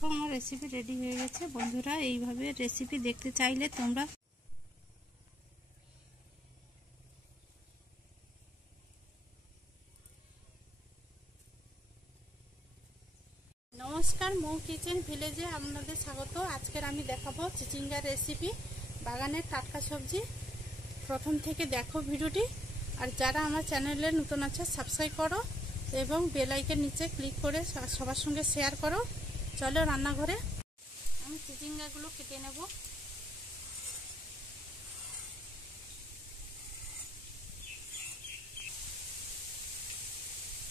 দেখো আমার recipe ready হয়ে গেছে। বন্ধুরা এইভাবে রেসিপি দেখতে চাইলে তোমরা নমস্কার, মৌ কিচেন ভিলেজে আপনাদের স্বাগত। আজকের আমি দেখাবো চিচিঙ্গার রেসিপি, বাগানের টাটকা সবজি। প্রথম থেকে দেখো ভিডিওটি, আর যারা আমার চ্যানেলে নতুন আছে সাবস্ক্রাইব করো এবং বেল আইকনের নিচে ক্লিক করে সবার সঙ্গে শেয়ার করো। চলো রান্নাঘরে। আমি চিচিঙ্গাগুলো কেটে নেব।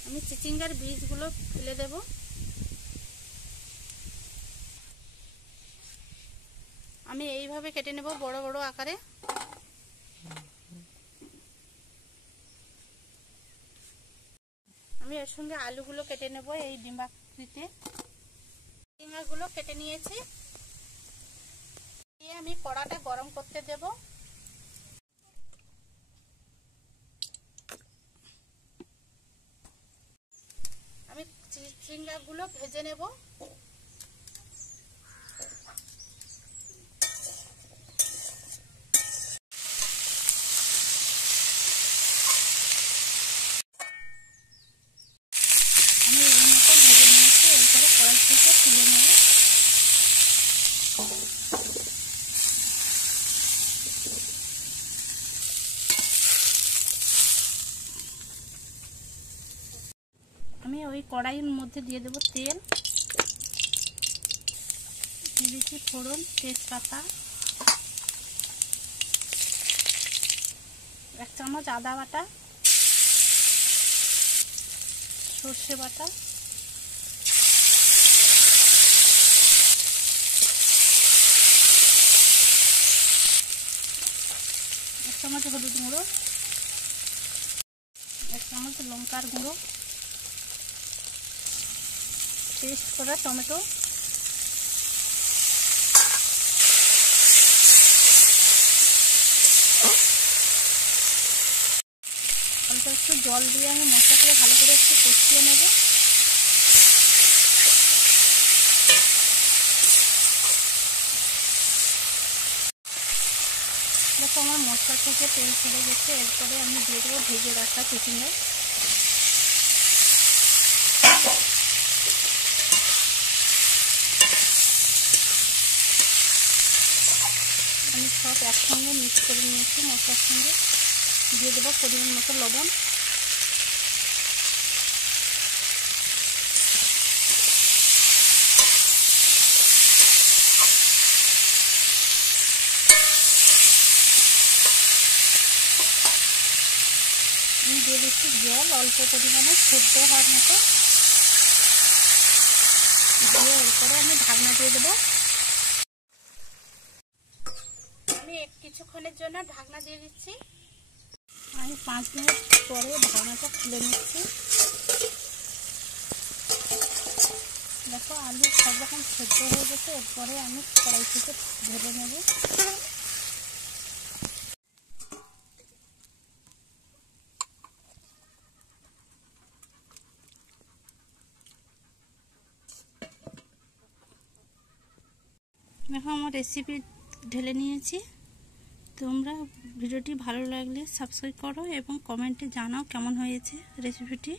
আমি চিচিঙ্গার বীজগুলো ফেলে দেব। আমি এইভাবে কেটে নেব বড় বড় আকারে। আমি এর সঙ্গে আলুগুলো কেটে নেব এই ডিম্বাকৃতিতে। চিচিঙ্গাগুলো কেটে নিয়েছি। দিয়ে আমি কড়াটা গরম করতে দেব। আমি চিচিঙ্গাগুলো ভেজে নেব। আমি এই মতো ভেজে নিয়েছি, এরপরে কড়াই থেকে তুলে নেব। আমি ওই কড়াইয়ের মধ্যে দিয়ে দেব তেল, দিয়ে দিচ্ছি ফোড়ন, তেজপাতা, 1 চামচ আদা বাটা, সর্ষে বাটা, এক চামচ হলুদ গুঁড়ো, 1 চামচ লঙ্কার গুঁড়ো, পেস্ট করা টমেটো, অল্প একটু জল দিয়ে আমি মশলাটা ভালো করে একটু কষিয়ে নেব। দেখো আমার মশলা থেকে তেল ছেড়ে গেছে। এরপরে আমি দিয়ে দেবো ভেজে রাখা চিচিঙ্গা। আমি সব একসঙ্গে মিক্স করে নিয়েছি মশলার সঙ্গে। দিয়ে দেবো পরিমাণ মতো লবণ। আমি দিয়ে দিচ্ছি জল অল্প পরিমাণে, সেদ্ধ হওয়ার মতো। দিয়ে এরপরে আমি ঢাকনা দিয়ে দেবো। আমি কিছুক্ষণের জন্য ঢাকনা দিয়ে দিচ্ছি। আমি 5 মিনিট পরে ঢাকনাটা খুলে নিচ্ছি। দেখো আলু সব রকম সেদ্ধ হয়ে গেছে। এরপরে আমি কড়াই থেকে ঢেলে নেব। দেখো আমার রেসিপি ঢেলে নিয়েছি। তোমরা ভিডিওটি ভালো লাগলে সাবস্ক্রাইব করো এবং কমেন্টে জানাও কেমন হয়েছে রেসিপিটি।